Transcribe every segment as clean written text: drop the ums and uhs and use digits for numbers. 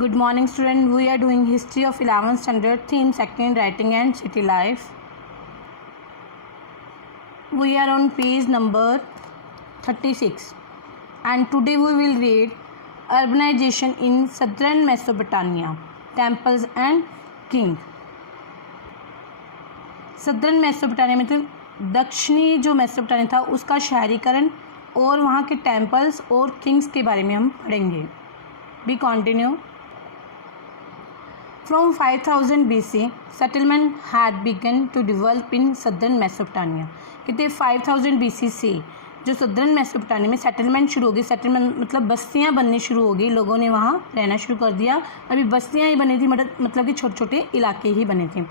Good morning, student. We are doing history of 11th standard, theme second, writing and city life. We are on page number 36, and today we will read urbanization in southern Mesopotamia, temples and king. Southern Mesopotamia में तो दक्षिणी जो Mesopotamia था उसका शहरीकरण और वहाँ के टेम्पल्स और किंग्स के बारे में हम पढ़ेंगे. B continue. From 5000 BC, settlement had begun to develop in southern Mesopotamia. कहते 5000 BC से जो सदर्न मेसोपोटामिया में सेटलमेंट शुरू हो गई. सेटलमेंट मतलब बस्तियां बननी शुरू हो गई, लोगों ने वहाँ रहना शुरू कर दिया. अभी बस्तियां ही बनी थी, मतलब कि छोटे छोटे इलाके ही बने थे.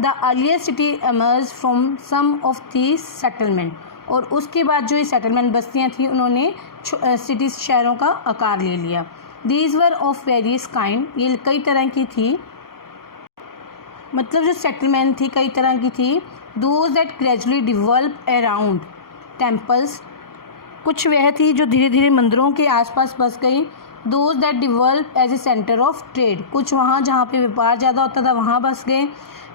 The earliest city emerge from some of these settlement. और उसके बाद जो ये सेटलमेंट बस्तियां थी उन्होंने सिटीज शहरों का आकार ले लिया. These were of various kind. ये कई तरह की थी, मतलब जो सेटलमेंट थी कई तरह की थी. Those that gradually develop around temples. कुछ वह थी जो धीरे धीरे मंदिरों के आसपास बस गई. Those that develop as a centre of trade. कुछ वहाँ जहाँ पे व्यापार ज़्यादा होता था वहाँ बस गए.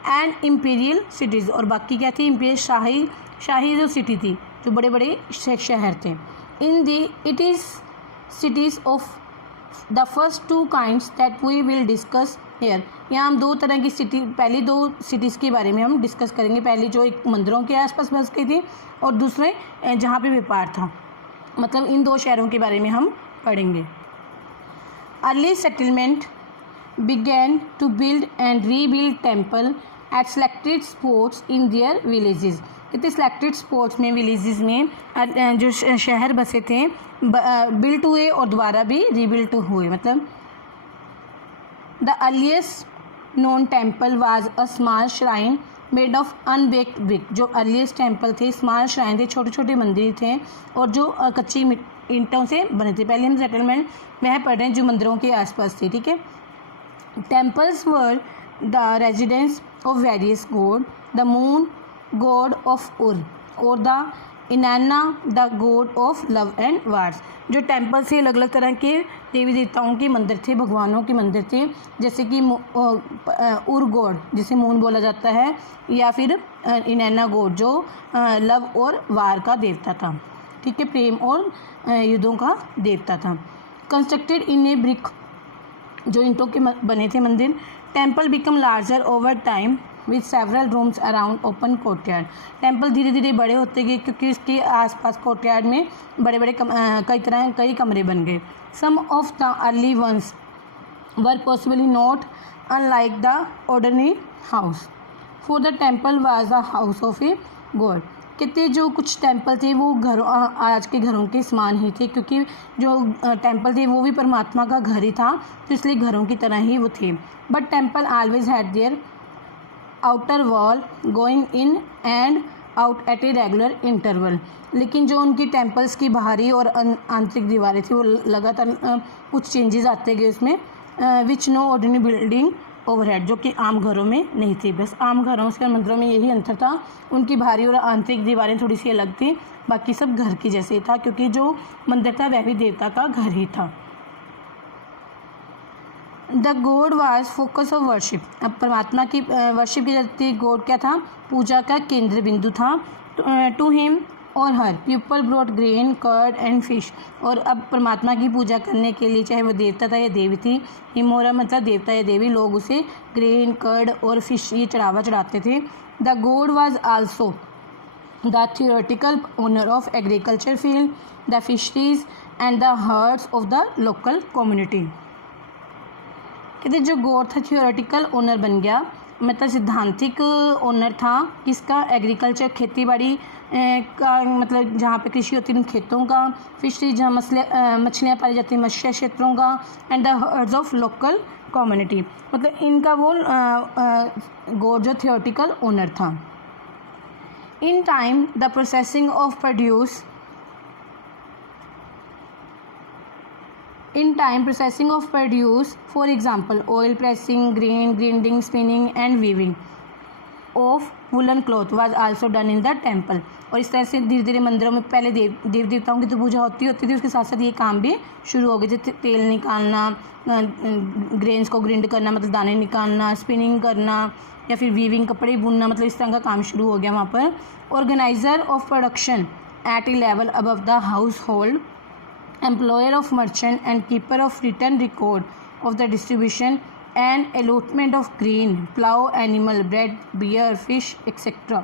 And imperial cities. और बाकी क्या थी? इम्पीरियल शाही जो सिटी थी, जो बड़े बड़े शहर थे. In the it is cities of the first two kinds that we will discuss here. यहाँ हम दो तरह की सिटी, पहली दो सिटीज़ के बारे में हम डिस्कस करेंगे. पहली जो एक मंदिरों के आसपास बस गई थी और दूसरे जहाँ पे व्यापार था. मतलब इन दो शहरों के बारे में हम पढ़ेंगे. Early settlement began to build and rebuild temple at selected spots in their villages. कितने सेलेक्टेड स्पॉट्स में, विलेजेस में जो शहर बसे थे बिल्ट हुए और दोबारा भी रीबिल्ट हुए. मतलब the earliest known temple was a small shrine made of unbaked brick. जो अर्लीस्ट टेम्पल थे स्मॉल श्राइन थे, छोटे छोटे मंदिर थे और जो कच्ची ईंटों से बने थे. पहले हम सेटलमेंट वह पढ़ रहे हैं जो मंदिरों के आसपास थे. ठीक है. Temples were the residence of various God. The moon God of उर और the इनाना the God of love and wars. जो टेम्पल से अलग अलग तरह के देवी देवताओं के मंदिर थे, भगवानों के मंदिर थे, जैसे कि उर गॉड जिसे मून बोला जाता है, या फिर इनाना गॉड जो लव और वार का देवता था. ठीक है, प्रेम और युद्धों का देवता था. कंस्ट्रक्टेड इन ए ब्रिक, जो ईंटों के बने थे मंदिर. Temple become larger over time with several rooms around open courtyard. Temple धीरे धीरे बड़े होते गए क्योंकि उसके आसपास कोर्टयार्ड में बड़े बड़े कई कमरे बन गए. Some of the early ones were possibly not unlike the ordinary house, for the temple was the house of a god. कहते जो कुछ टेम्पल थे वो घरों, आज के घरों के समान ही थे, क्योंकि जो टेम्पल थे वो भी परमात्मा का घर ही था, तो इसलिए घरों की तरह ही वो थे. But temple always had their outer wall going in and out at a regular interval. लेकिन जो उनकी टेम्पल्स की बाहरी और आंतरिक दीवारें थी वो लगातार कुछ चेंजेस आते गए उसमें, which no ordinary building overhead, जो कि आम घरों में नहीं थी. बस आम घरों से मंदिरों में यही अंतर था, उनकी बाहरी और आंतरिक दीवारें थोड़ी सी अलग थी, बाकी सब घर की जैसे था, क्योंकि जो मंदिर था वह भी देवता का घर ही था. The God was focus of worship. अब परमात्मा की वर्शिप की जाती. गॉड क्या था? पूजा का केंद्र बिंदु था. टू हिम और her people brought grain curd and fish. और अब परमात्मा की पूजा करने के लिए, चाहे वो देवता था या देवी थी, हिम और मतलब देवता या देवी, लोग उसे ग्रेन कर्ड और फिश ये चढ़ावा चढ़ाते थे. The God was also the theoretical owner of agriculture field, the fisheries and the hertz of the local community. कहते जो गॉड था थियोरेटिकल ओनर बन गया, मतलब सिद्धांतिक ओनर था किसका? एग्रीकल्चर, खेती बाड़ी का, मतलब जहाँ पे कृषि होती है उन खेतों का. फिशरी जहाँ मछलियाँ पाई जाती हैं मत्स्य क्षेत्रों का. And the hertz of local community, मतलब इनका वो गॉड जो थियोरेटिकल ओनर था. In time the processing of produce In time, processing of produce, for example, oil pressing, grain grinding, spinning and weaving. Of woollen cloth was also done in the temple. और इस तरह से धीरे धीरे मंदिरों में पहले देव देवताओं की तो पूजा होती थी, उसके साथ साथ ये काम भी शुरू हो गए, जैसे तेल निकालना, ग्रेन्स को ग्रिंड करना मतलब दाने निकालना, स्पिनिंग करना या फिर वीविंग कपड़े बुनना, मतलब इस तरह का काम शुरू हो गया वहाँ पर। Organiser of production at A level above the house hold, employer of merchant and keeper of written record of the distribution and allotment of grain, plough, animal, bread, beer, fish, etc.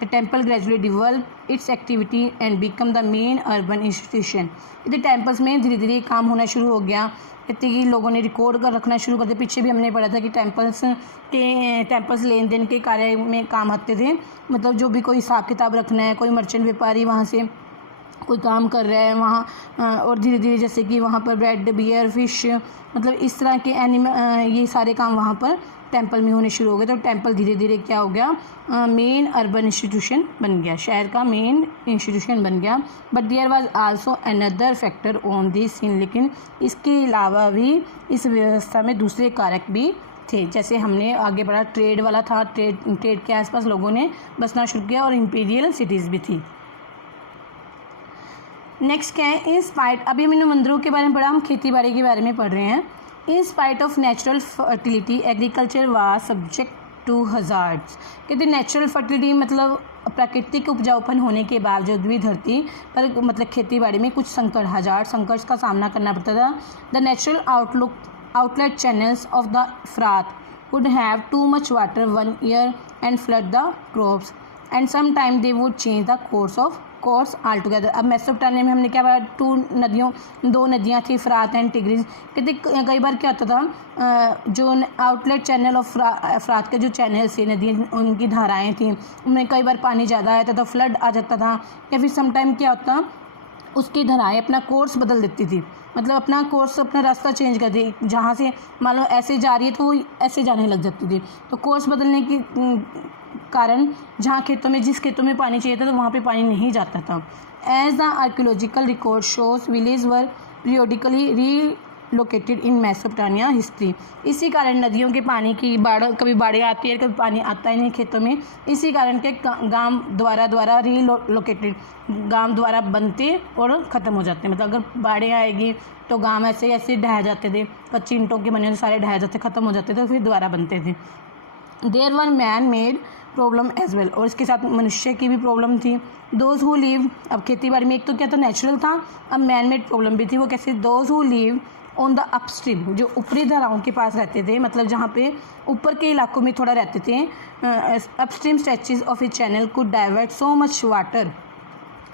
The temple gradually developed its activity and become the main urban institution. इधर temples में धीरे धीरे काम होना शुरू हो गया, इतने ही लोगों ने रिकॉर्ड कर रखना शुरू कर दिया। पीछे भी हमने पढ़ा था कि टेम्पल्स लेन देन के कार्य में काम आते थे, मतलब जो भी कोई हिसाब किताब रखना है, कोई मर्चेंट व्यापारी वहाँ से कोई काम कर रहा है वहाँ, और धीरे धीरे जैसे कि वहाँ पर ब्रेड, बियर, फिश, मतलब इस तरह के ये सारे काम वहाँ पर टेम्पल में होने शुरू हो गए। तो टेम्पल धीरे धीरे क्या हो गया, मेन अर्बन इंस्टीट्यूशन बन गया, शहर का मेन इंस्टीट्यूशन बन गया। But there was also another factor on this scene, लेकिन इसके अलावा भी इस व्यवस्था में दूसरे कारक भी थे, जैसे हमने आगे बढ़ा ट्रेड वाला था, ट्रेड के आसपास लोगों ने बसना शुरू किया और इम्पीरियल सिटीज़ भी थी। नेक्स्ट क्या है, इन स्पाइट, अभी हमने मंदिरों के बारे में पढ़ा, हम खेती बाड़ी के बारे में पढ़ रहे हैं। In spite of natural fertility agriculture was subject to hazards. कहते नेचुरल फर्टिलिटी मतलब प्राकृतिक उपजाऊपन होने के बावजूद भी धरती पर मतलब खेती बाड़ी में कुछ संकट का सामना करना पड़ता था। The natural outlet channels of the फ्रात would have too much water one year and flood the crops and sometime they would change the course altogether। अब मेसोपोटामिया में हमने क्या पढ़ा, दो नदियाँ थी, फ्रात एंड टिग्रिस। कहते कई बार क्या होता था, जो आउटलेट चैनल ऑफ फ्रात के जो चैनल से नदियाँ उनकी धाराएँ थी, उनमें कई बार पानी ज़्यादा आता था, फ्लड आ जाता था, या फिर समटाइम क्या होता, उसकी धाराएँ अपना कोर्स बदल देती थी, मतलब अपना कोर्स, अपना रास्ता चेंज कर दी, जहाँ से मान लो ऐसे जा रही है तो वो ऐसे जाने लग जाती थी। तो कोर्स बदलने के कारण जहाँ जिस खेतों में पानी चाहिए था तो वहाँ पे पानी नहीं जाता था। As the archaeological record shows village were periodically relocated in Mesopotamia history. इसी कारण नदियों के पानी की कभी बाढ़ आती है, कभी पानी आता ही नहीं खेतों में, इसी कारण के गांव द्वारा रीलोकेटेड, गांव द्वारा बनते और ख़त्म हो जाते, मतलब अगर बाढ़ें आएगी तो गांव ऐसे ढह जाते थे, कच्ची ईंटों के बने सारे ढह जाते, ख़त्म हो जाते थे, फिर दोबारा बनते थे। There were man made problem as well, और इसके साथ मनुष्य की भी प्रॉब्लम थी। दोज हु लिव, अब खेती बाड़ी में एक तो क्या था, नेचुरल था, अब मैन मेड प्रॉब्लम भी थी। वो कैसे, those who live on the upstream, जो ऊपरी धाराओं के पास रहते थे, मतलब जहाँ पे ऊपर के इलाकों में थोड़ा रहते थे, upstream stretches of A channel could divert so much water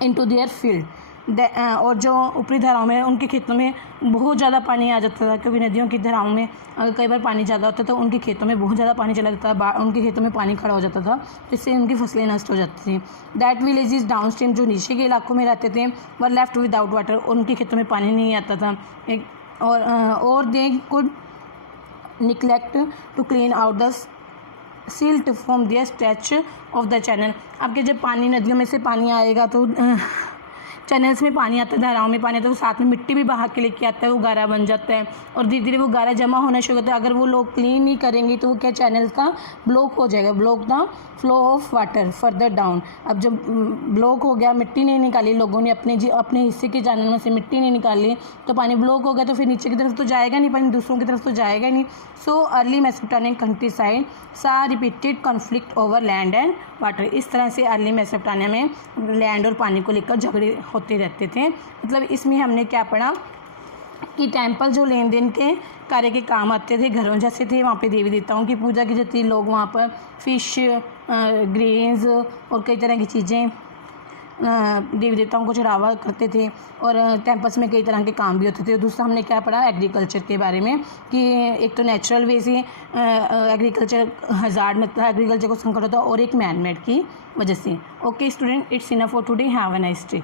into their field. और जो ऊपरी धाराओं में उनके खेतों में बहुत ज़्यादा पानी आ जाता था, क्योंकि नदियों की धाराओं में अगर कई बार पानी ज़्यादा होता था तो उनके खेतों में बहुत ज़्यादा पानी चला जाता था, उनके खेतों में पानी खड़ा हो जाता था, जिससे उनकी फसलें नष्ट हो जाती थी। दैट विलेजेस डाउन स्ट्रीम, जो नीचे के इलाकों में रहते थे, वर लेफ्ट विदाउट वाटर, उनके खेतों में पानी नहीं आता था। और they could neglect to clean out the silt from their stretch of the channel. आपके जब पानी नदियों में से पानी आएगा तो चैनल्स में पानी आता है, धाराओं में पानी आता है, तो साथ में मिट्टी भी बहा के लेके आता है, वो गारा बन जाता है और धीरे धीरे वो गारा जमा होना शुरू होता है। अगर वो लोग क्लीन नहीं करेंगे तो वो क्या, चैनल्स का ब्लॉक हो जाएगा, block the flow of water further down. अब जब ब्लॉक हो गया, मिट्टी नहीं निकाली लोगों ने, अपने हिस्से के चैनल में से मिट्टी नहीं निकाली, तो पानी ब्लॉक हो गया, तो फिर नीचे की तरफ तो जाएगा नहीं पानी, दूसरों की तरफ तो जाएगा नहीं। So early Mesopotamian countryside saw repeated conflict over land and water. इस तरह से अर्ली मेसोपोटामिया में लैंड और पानी को लेकर झगड़े होते रहते थे। मतलब इसमें हमने क्या पढ़ा कि टेम्पल जो लेन देन के कार्य के काम आते थे, घरों जैसे थे, वहाँ पे देवी देवताओं की पूजा की जाती, लोग वहाँ पर फिश, ग्रेन्स और कई तरह की चीज़ें देवी देवताओं को चढ़ावा करते थे, और टेम्पल्स में कई तरह के काम भी होते थे। दूसरा हमने क्या पढ़ा एग्रीकल्चर के बारे में, कि एक तो नेचुरल वे से एग्रीकल्चर हज़ार्ड मतलब एग्रीकल्चर को संकट होता है, और एक मैन मेड की वजह से। Okay student, it's enough for today, have a nice day.